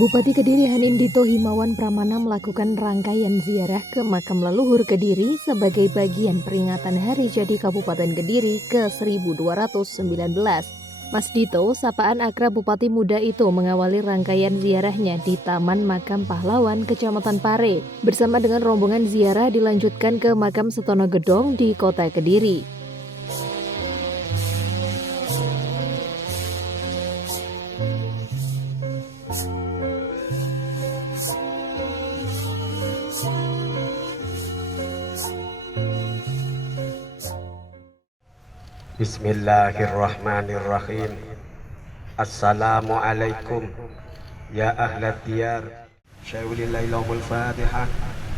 Bupati Kediri Hanindito Himawan Pramana melakukan rangkaian ziarah ke makam leluhur Kediri sebagai bagian peringatan Hari Jadi Kabupaten Kediri ke-1219. Mas Dito, sapaan akrab Bupati muda itu mengawali rangkaian ziarahnya di Taman Makam Pahlawan, Kecamatan Pare. Bersama dengan rombongan ziarah dilanjutkan ke Makam Setono Gedong di Kota Kediri. Bismillahirrahmanirrahim. Assalamualaikum ya ahlad diyar. Syawlillailahul Fatihah.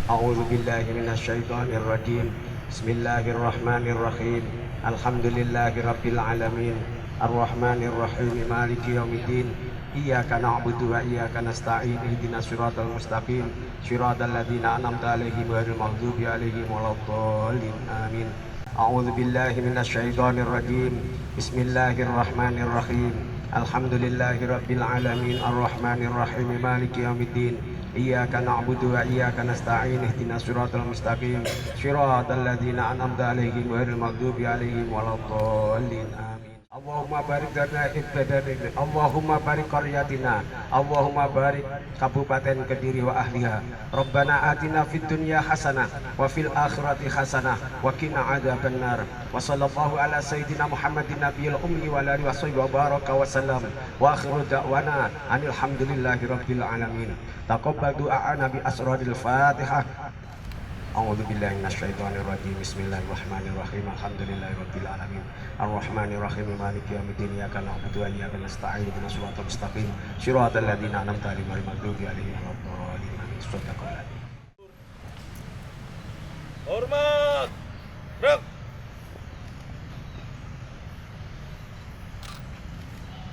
A'udzu billahi minasyaitonir rajim. Bismillahirrahmanirrahim. Alhamdulillahirabbil alamin. Arrahmanirrahim. Maliki yaumiddin. Iyyaka na'budu wa iyyaka nasta'in. Ihdinas siratal mustaqim. Siratal ladzina an'amta 'alaihim ghairil maghdubi 'alaihim waladdallin. Amin. A'udzu billahi minasyaitonir rajim. Bismillahirrahmanirrahim. Alhamdulillahirabbil alamin arrahmanir rahim maliki yaumiddin. Iyyaka na'budu wa iyyaka nasta'in ihdinas siratal mustaqim siratal ladzina an'amta 'alaihim ghairil maghdubi 'alaihim waladdallin. Amin. Allahumma barik lana ibtadana, Allahumma barik qaryatina, Allahumma barik Kabupaten Kediri wa ahliha. Rabbana atina fid dunya hasanah wa fil akhirati hasanah wa qina adzabannar. Wa sallallahu ala sayyidina Muhammadin nabiyil ummi wa alihi wa sahbihi wa baraka wa sallam. Wa akhiru da'wana anil hamdulillahi rabbil alamin. Taqabbal du'ana bi asraril Fatihah. A'udzu billahi minasyaitonir rajim. Bismillahirrahmanirrahim. Alhamdulillahirabbil alamin. Arrahmanir rahim. Maliki yaumiddin. Iyyaka na'budu wa iyyaka nasta'in. Ihdinas siratal mustaqim. Siratal ladzina an'amta 'alaihim ghairil maghdubi 'alaihim waladdallin. Amin. Shadaqallah. Hormat. Gerak.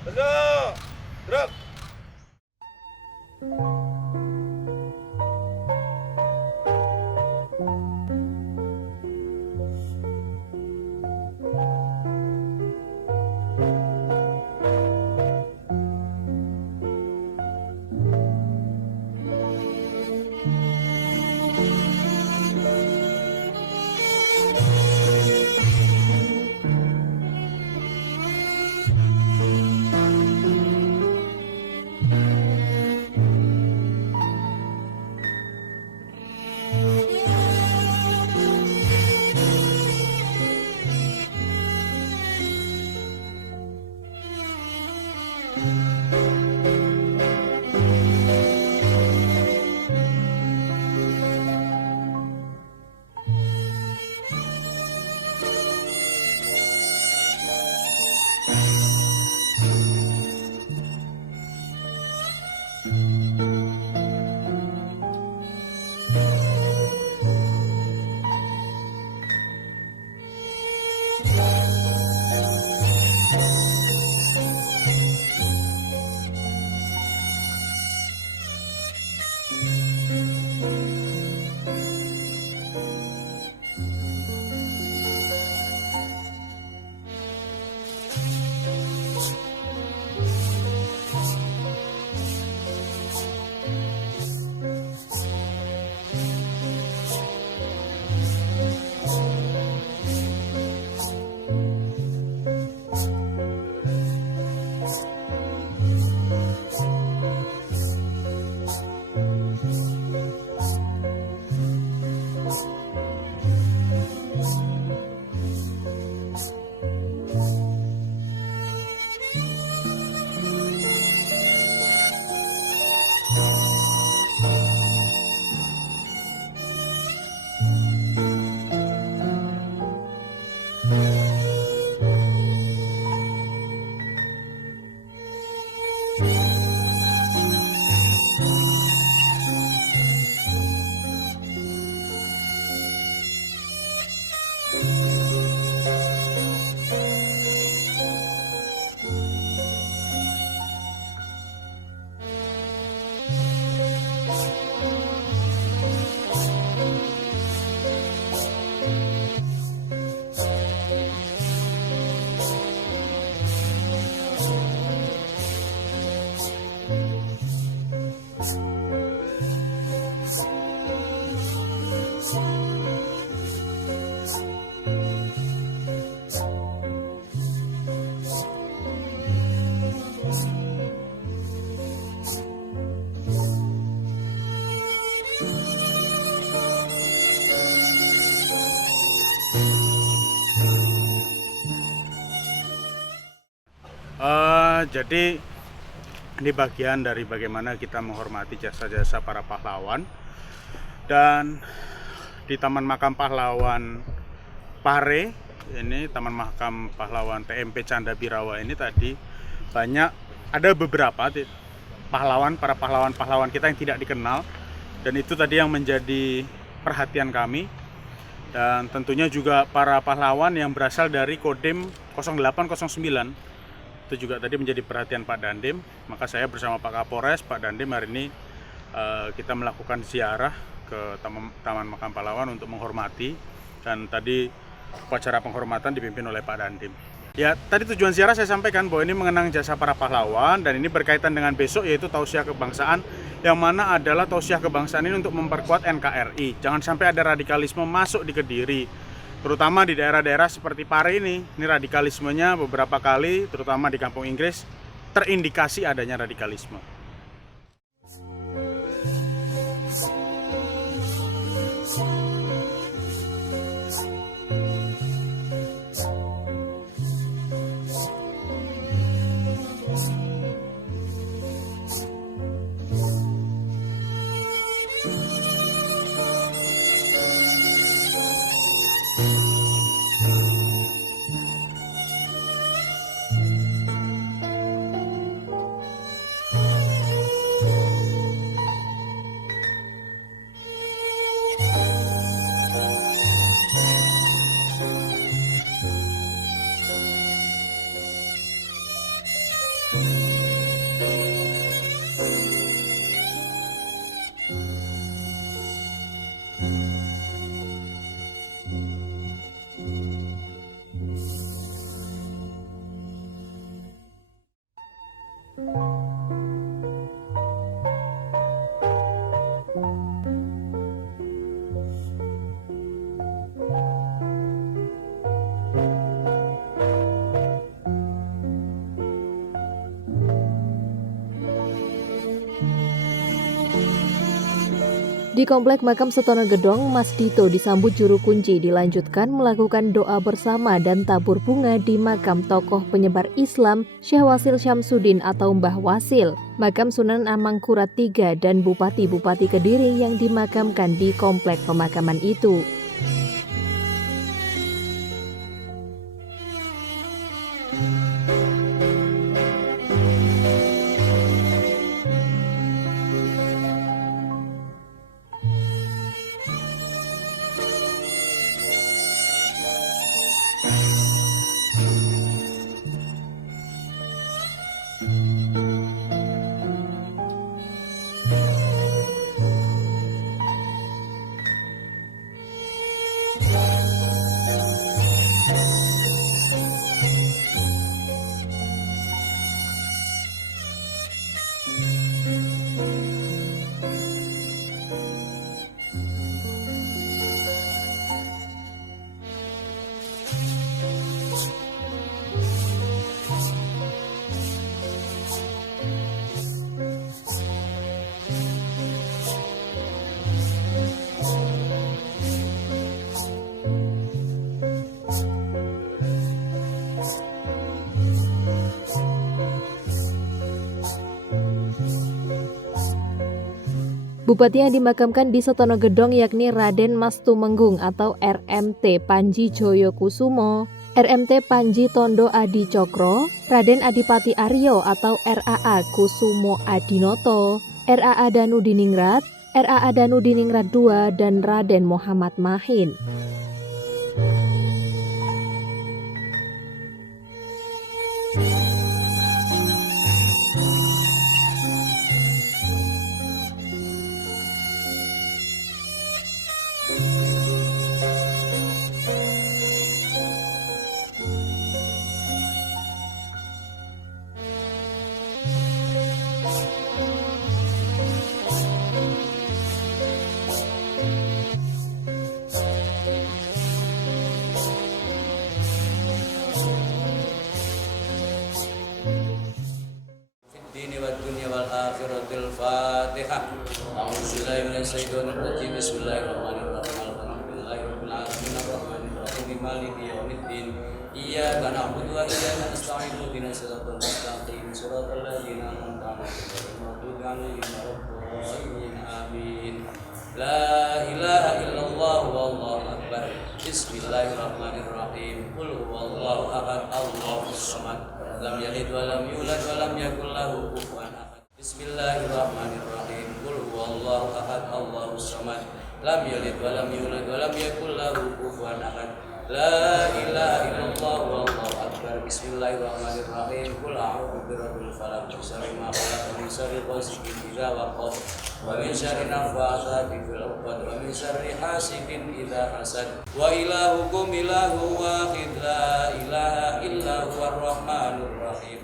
Tegak. Gerak. Jadi ini bagian dari bagaimana kita menghormati jasa-jasa para pahlawan. Dan di Taman Makam Pahlawan Pare, ini Taman Makam Pahlawan TMP Canda Birawa ini tadi ada beberapa para pahlawan kita yang tidak dikenal, dan itu tadi yang menjadi perhatian kami. Dan tentunya juga para pahlawan yang berasal dari Kodim 0809 itu juga tadi menjadi perhatian Pak Dandim. Maka saya bersama Pak Kapolres, Pak Dandim, hari ini kita melakukan ziarah ke Taman Makam Pahlawan untuk menghormati, dan tadi upacara penghormatan dipimpin oleh Pak Dandim. Ya, tadi tujuan ziarah saya sampaikan bahwa ini mengenang jasa para pahlawan, dan ini berkaitan dengan besok, yaitu tausiah kebangsaan, yang mana adalah tausiah kebangsaan ini untuk memperkuat NKRI. Jangan sampai ada radikalisme masuk di Kediri, terutama di daerah-daerah seperti Pare ini radikalismenya beberapa kali, terutama di Kampung Inggris, terindikasi adanya radikalisme. Di Komplek Makam Setono Gedong, Mas Dito disambut juru kunci, dilanjutkan melakukan doa bersama dan tabur bunga di makam tokoh penyebar Islam Syekh Wasil Syamsuddin atau Mbah Wasil, makam Sunan Amangkurat III dan Bupati-Bupati Kediri yang dimakamkan di komplek pemakaman itu. Bupati yang dimakamkan di Setono Gedong yakni Raden Mas Tumenggung atau RMT Panji Joyokusumo, RMT Panji Tondo Adi Cokro, Raden Adipati Aryo atau RAA Kusumo Adinoto, RAA Danu Diningrat, RAA Danu Diningrat II, dan Raden Muhammad Mahin. Al-Fatihah. A'udzubillahi minasyaitonir rajim. Bismillahirrahmanirrahim. Alhamdulillahirabbil alamin arrahmanirrahim maliki yaumiddin. Iyyaka na'budu wa iyyaka nasta'in ihdinas siratal mustaqim صراط الذين أنعمت عليهم غير المغضوب عليهم ولا الضالين آمين. لا إله إلا الله والله أكبر. بسم الله الرحمن الرحيم. قل هو الله أحد الله الصمد لم يلد ولم يولد ولم يكن له كفوا أحد. بسم الله الرحمن الرحيم. قل هو الله أحد الله الصمد لم يلد ولم يولد ولم يكن له كفوا أحد. لا إله إلا الله والله أكبر. بسم الله الرحمن الرحيم. قل أعوذ برب الفلق من شر ما خلق ومن شر غاسق إذا وقب ومن شر النفاثات في العقد ومن شر حاسد إذا حسد وإلهكم إله واحد لا إله إلا هو الرحمن الرحيم.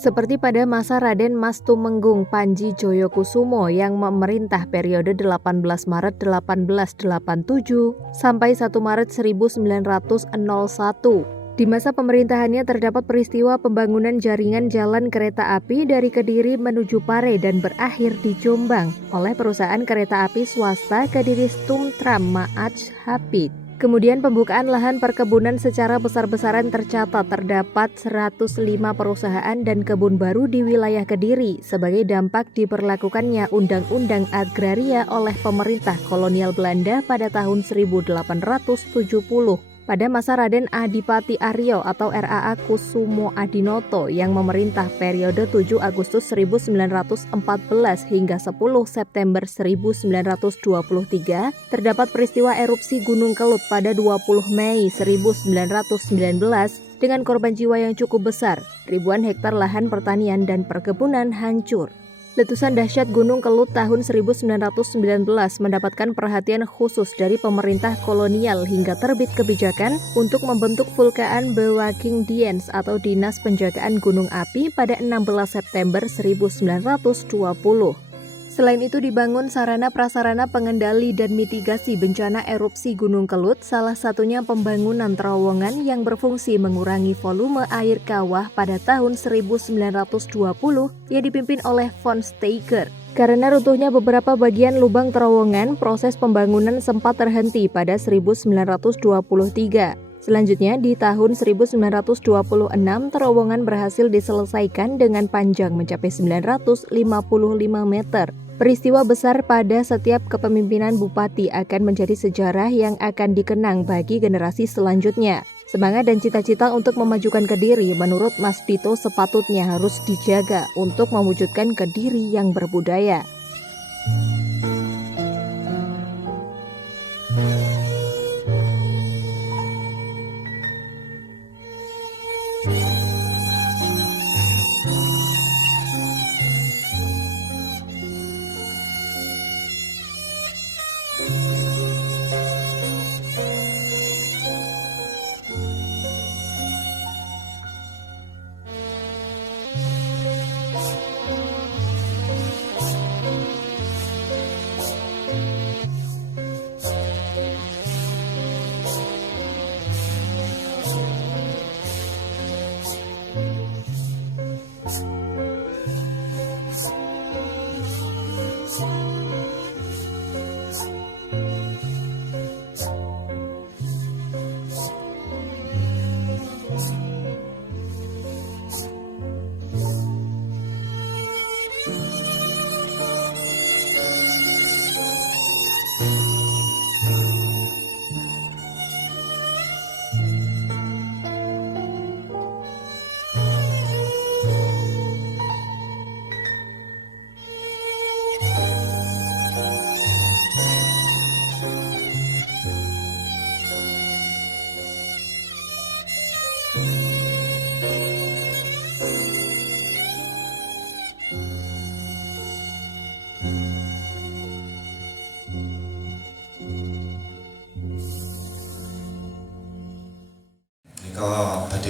Seperti pada masa Raden Mas Tumenggung Panji Joyokusumo yang memerintah periode 18 Maret 1887 sampai 1 Maret 1901. Di masa pemerintahannya terdapat peristiwa pembangunan jaringan jalan kereta api dari Kediri menuju Pare dan berakhir di Jombang oleh perusahaan kereta api swasta Kediri Stumtram Maaj Hapit. Kemudian pembukaan lahan perkebunan secara besar-besaran tercatat terdapat 105 perusahaan dan kebun baru di wilayah Kediri sebagai dampak diberlakukannya Undang-Undang Agraria oleh pemerintah kolonial Belanda pada tahun 1870. Pada masa Raden Adipati Aryo atau RAA Kusumo Adinoto yang memerintah periode 7 Agustus 1914 hingga 10 September 1923, terdapat peristiwa erupsi Gunung Kelut pada 20 Mei 1919 dengan korban jiwa yang cukup besar, ribuan hektar lahan pertanian dan perkebunan hancur. Letusan dahsyat Gunung Kelut tahun 1919 mendapatkan perhatian khusus dari pemerintah kolonial hingga terbit kebijakan untuk membentuk Vulkaan Bewaking Diens atau Dinas Penjagaan Gunung Api pada 16 September 1920. Selain itu dibangun sarana-prasarana pengendali dan mitigasi bencana erupsi Gunung Kelut, salah satunya pembangunan terowongan yang berfungsi mengurangi volume air kawah pada tahun 1920 yang dipimpin oleh von Steiger. Karena runtuhnya beberapa bagian lubang terowongan, proses pembangunan sempat terhenti pada 1923. Selanjutnya, di tahun 1926, terowongan berhasil diselesaikan dengan panjang mencapai 955 meter. Peristiwa besar pada setiap kepemimpinan bupati akan menjadi sejarah yang akan dikenang bagi generasi selanjutnya. Semangat dan cita-cita untuk memajukan Kediri menurut Mas Dito sepatutnya harus dijaga untuk mewujudkan Kediri yang berbudaya.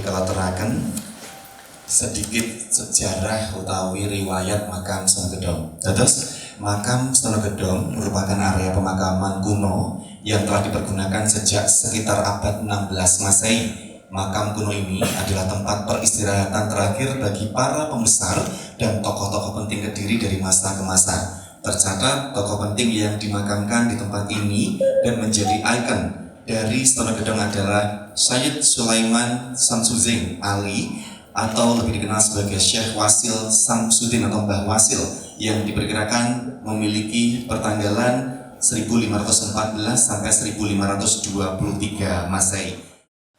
Kalau terakan sedikit sejarah utawi riwayat makam Stono Gedong. Terus makam Stono Gedong merupakan area pemakaman kuno yang telah dipergunakan sejak sekitar abad 16 Masehi. Makam kuno ini adalah tempat peristirahatan terakhir bagi para pembesar dan tokoh-tokoh penting Kediri dari masa ke masa. Tercatat tokoh penting yang dimakamkan di tempat ini dan menjadi ikon dari Stono Gedong adalah Syed Sulaiman Samsudin Ali atau lebih dikenal sebagai Syekh Wasil Samsudin atau Mbah Wasil, yang diperkirakan memiliki pertanggalan 1514 sampai 1523 Masehi.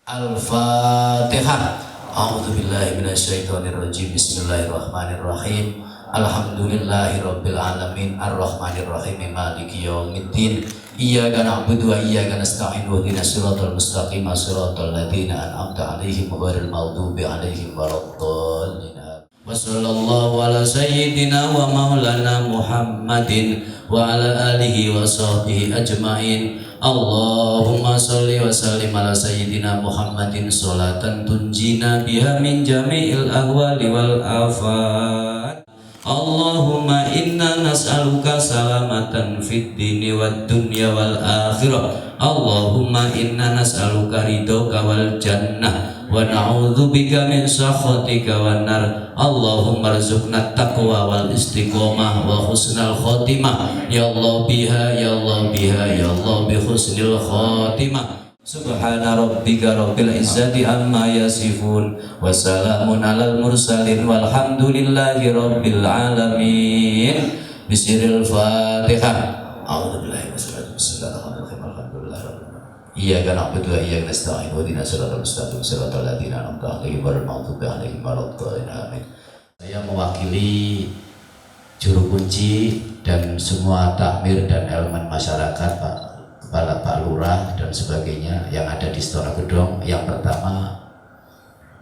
Al-Fatihah. A'udzubillahi minasyaitonirrajim. Bismillahirrahmanirrahim. Alhamdulillahirabbil alamin arrahmanirrahim maliki yaumiddin. Iyyaka na'budu wa iyyaka nasta'in ihdinas siratal mustaqim siratal ladzina an'amta 'alaihim ghairil maghdubi 'alaihim waladdallin. Wa sallallahu ala sayyidina wa maulana Muhammadin wa ala alihi wa sahbihi ajmain. Allahumma salli wa sallim ala sayyidina Muhammadin salatan tunjina biha min jami'il ahwali wal afat. Allahumma inna nas'aluka salamatan fid dini wad dunya wal akhirah. Allahumma inna nas'aluka ridhoka wal jannah wa na'udzubika min sakhatika wan nar. Allahumma rzuqna taqwa wal istiqomah wa husnal khotimah. Ya Allah biha, ya Allah biha, ya Allah bi husnil khotimah. Subhana rabbika rabbil izzati amma yasifun wa salamun alal mursalin walhamdulillahi rabbil alamin. Bismillahil Fatihah. A'udzubillahi minasyaitonir rajim. Alhamdulillahi rabbil alamin. Iyyaka na'budu wa iyyaka nasta'in ihdinas siratal mustaqim siratal ladzina an'amta 'alaihim ghairil maghdubi alaihim waladdallin. Amin. Saya mewakili juru kunci dan semua takmir dan elemen masyarakat, Kepala Pak Lurah dan sebagainya yang ada di Stora Gedong. Yang pertama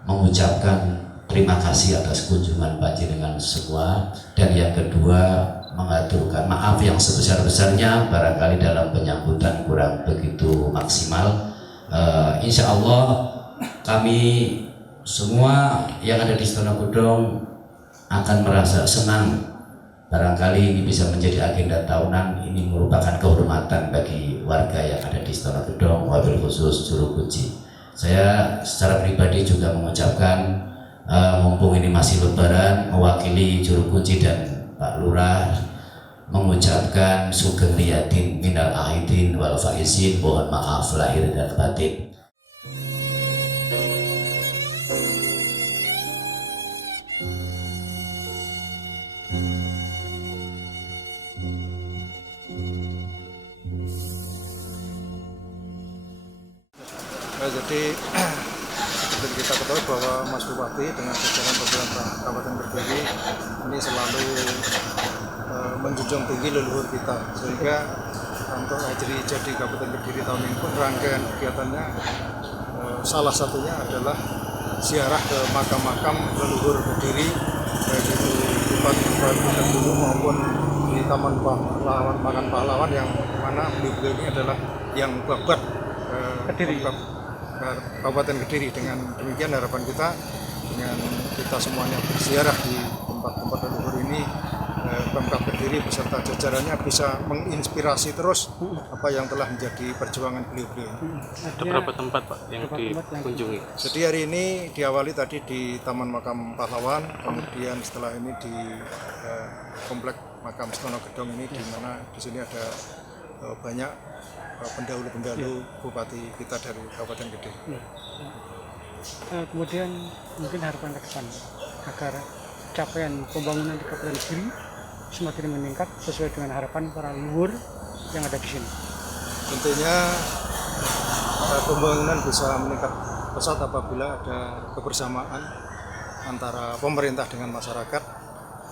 mengucapkan terima kasih atas kunjungan panjenengan semua, dan yang kedua mengaturkan maaf yang sebesar-besarnya barangkali dalam penyambutan kurang begitu maksimal. Insya Allah kami semua yang ada di Stora Gedong akan merasa senang. Barangkali ini bisa menjadi agenda tahunan. Ini merupakan kehormatan bagi warga yang ada di Stora Gedong, wabil khusus juru kunci. Saya secara pribadi juga mengucapkan mumpung ini masih lebaran, mewakili juru kunci dan Pak Lurah mengucapkan sugeng riyadin minal aidin wal faizin, mohon maaf lahir dan batin. Jadi seperti kita ketahui bahwa Mas Bupati dengan jajaran pemerintah Kabupaten Kediri ini selalu menjunjung tinggi leluhur kita, sehingga untuk jadi Kabupaten Kediri tahun ini pun rangkaian kegiatannya salah satunya adalah ziarah ke makam-makam leluhur Kediri, baik itu Bupati dulu maupun di Taman Pahlawan, Makam Pahlawan, yang mana beliau ini adalah yang babat Kediri, Kabupaten Kediri. Dengan demikian harapan kita dengan kita semuanya berziarah di tempat-tempat leluhur ini, Pemkab Kediri beserta jajarannya bisa menginspirasi terus apa yang telah menjadi perjuangan beliau-beliau. Ada berapa tempat Pak yang dikunjungi? Jadi hari ini diawali tadi di Taman Makam Pahlawan, kemudian setelah ini di Komplek Makam Stora Gedong ini, di mana di sini ada banyak pendahulu-pendahulu Bupati kita dari Kabupaten Kediri. Kemudian mungkin harapan ke depan agar capaian pembangunan di Kabupaten Kediri semakin meningkat sesuai dengan harapan para leluhur yang ada di sini. Tentunya pembangunan bisa meningkat pesat apabila ada kebersamaan antara pemerintah dengan masyarakat.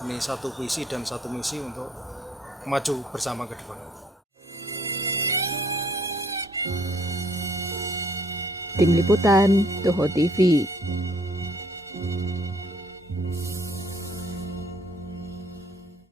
Ini satu visi dan satu misi untuk maju bersama ke depan. Tim Liputan, Toho TV.